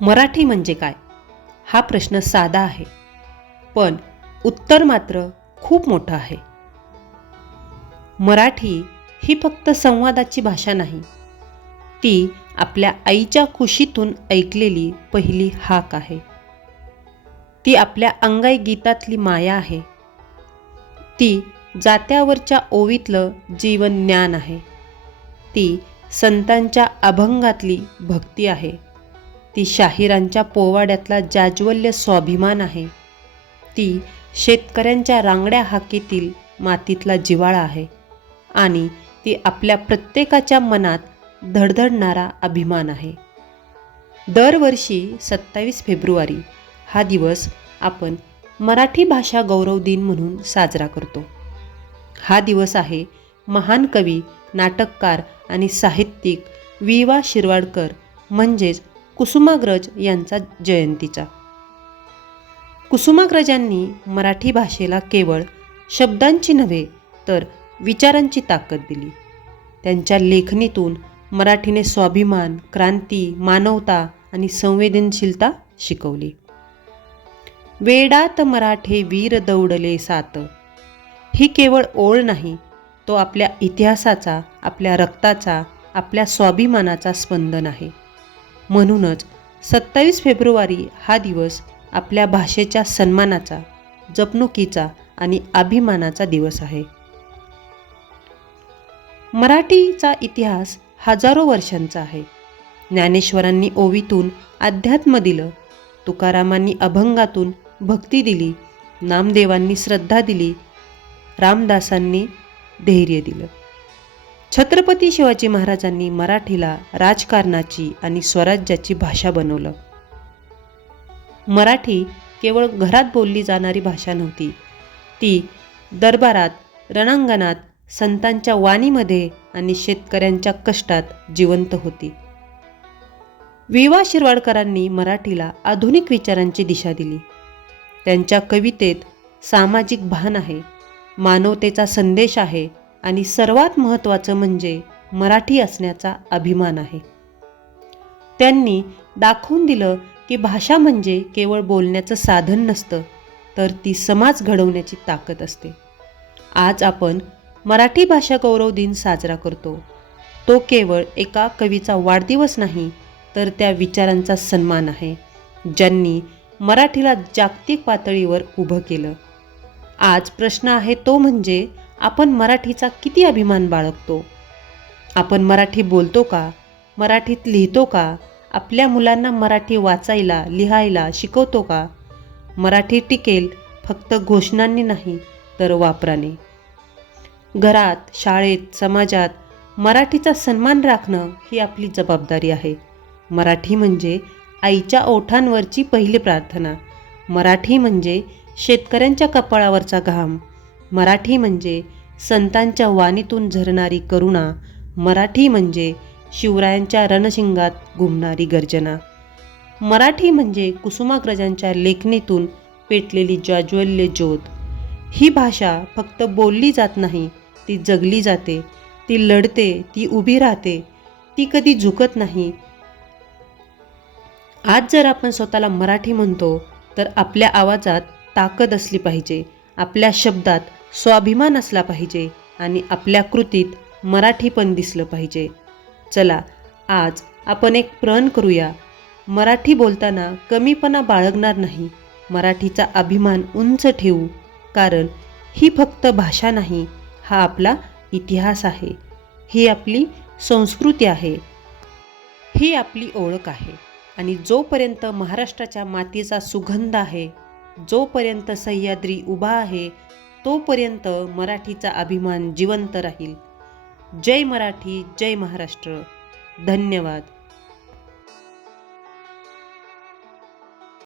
मराठी म्हणजे काय? हा प्रश्न साधा आहे, पण उत्तर मात्र खूप मोठं आहे. मराठी ही फक्त संवादाची भाषा नाही, ती आपल्या आईच्या कुशीतून ऐकलेली पहिली हाक आहे. ती आपल्या अंगाई गीतातली माया आहे. ती जात्यावरच्या ओवीतलं जीवन ज्ञान आहे. ती संतांच्या अभंगातली भक्ती आहे. ती शाहिरांच्या पोवाड्यातला जाज्वल्य स्वाभिमान आहे. ती शेतकऱ्यांच्या रांगड्या हाकेतील मातीतला जिव्हाळा आहे. आणि ती आपल्या प्रत्येकाच्या मनात धडधडणारा अभिमान आहे. दरवर्षी 27 फेब्रुवारी हा दिवस आपण मराठी भाषा गौरव दिन म्हणून साजरा करतो. हा दिवस आहे महान कवी, नाटककार आणि साहित्यिक वि. शिरवाडकर म्हणजेच कुसुमाग्रज यांचा जयंतीचा. कुसुमाग्रजांनी मराठी भाषेला केवळ शब्दांची नव्हे तर विचारांची ताकद दिली. त्यांच्या लेखणीतून मराठीने स्वाभिमान, क्रांती, मानवता आणि संवेदनशीलता शिकवली. वेडात मराठे वीर दौडले सात, ही केवळ ओळ नाही, तो आपल्या इतिहासाचा, आपल्या रक्ताचा, आपल्या स्वाभिमानाचा स्पंदन आहे. म्हणूनच 27 फेब्रुवारी हा दिवस आपल्या भाषेच्या सन्मानाचा, जपणुकीचा आणि अभिमानाचा दिवस आहे. मराठीचा इतिहास हजारो वर्षांचा आहे. ज्ञानेश्वरांनी ओवीतून अध्यात्म दिलं, तुकारामांनी अभंगातून भक्ती दिली, नामदेवांनी श्रद्धा दिली, रामदासांनी धैर्य दिलं. छत्रपती शिवाजी महाराजांनी मराठीला राजकारणाची आणि स्वराज्याची भाषा बनवलं. मराठी केवळ घरात बोलली जाणारी भाषा नव्हती, ती दरबारात, रणांगणात, संतांच्या वाणीमध्ये आणि शेतकऱ्यांच्या कष्टात जिवंत होती. वि. शिरवाडकरांनी मराठीला आधुनिक विचारांची दिशा दिली. त्यांच्या कवितेत सामाजिक भान आहे, मानवतेचा संदेश आहे आणि सर्वात महत्त्वाचं म्हणजे मराठी असण्याचा अभिमान आहे. त्यांनी दाखवून दिलं की भाषा म्हणजे केवळ बोलण्याचं साधन नसतं, तर ती समाज घडवण्याची ताकद असते. आज आपण मराठी भाषा गौरव दिन साजरा करतो. तो केवळ एका कवीचा वाढदिवस नाही, तर त्या विचारांचा सन्मान आहे, ज्यांनी मराठीला जागतिक पातळीवर उभं केलं. आज प्रश्न आहे तो म्हणजे आपण मराठीचा किती अभिमान बाळगतो? आपण मराठी बोलतो का? मराठीत लिहितो का? आपल्या मुलांना मराठी वाचायला, लिहायला शिकवतो का? मराठी टिकेल फक्त घोषणांनी नाही, तर वापराने. घरात, शाळेत, समाजात मराठीचा सन्मान राखणं ही आपली जबाबदारी आहे. मराठी म्हणजे आईच्या ओठांवरची पहिली प्रार्थना. मराठी म्हणजे शेतकऱ्यांच्या कपाळावरचा घाम. मराठी म्हणजे संतांच्या वाणीतून झरणारी करुणा. मराठी म्हणजे शिवरायांच्या रणशिंगात घुमणारी गर्जना. मराठी म्हणजे कुसुमाग्रजांच्या लेखणीतून पेटलेली जाज्वल्य ज्योत. ही भाषा फक्त बोलली जात नाही, ती जगली जाते, ती लढते, ती उभी राहते, ती कधी झुकत नाही. आज जर आपण स्वतःला मराठी म्हणतो, तर आपल्या आवाजात ताकद असली पाहिजे, आपल्या शब्दात स्वाभिमान असला पाहिजे आणि आपल्या कृतीत मराठी पण दिसलं पाहिजे. चला, आज आपण एक प्रण करूया. मराठी बोलताना कमीपणा बाळगणार नाही, मराठीचा अभिमान उंच ठेवू. कारण ही फक्त भाषा नाही, हा आपला इतिहास आहे, ही आपली संस्कृती आहे, ही आपली ओळख आहे. आणि जोपर्यंत महाराष्ट्राच्या मातीचा सुगंध आहे, जोपर्यंत सह्याद्री उभा आहे, तोपर्यंत मराठीचा अभिमान जिवंत राहील. जय मराठी, जय महाराष्ट्र. धन्यवाद.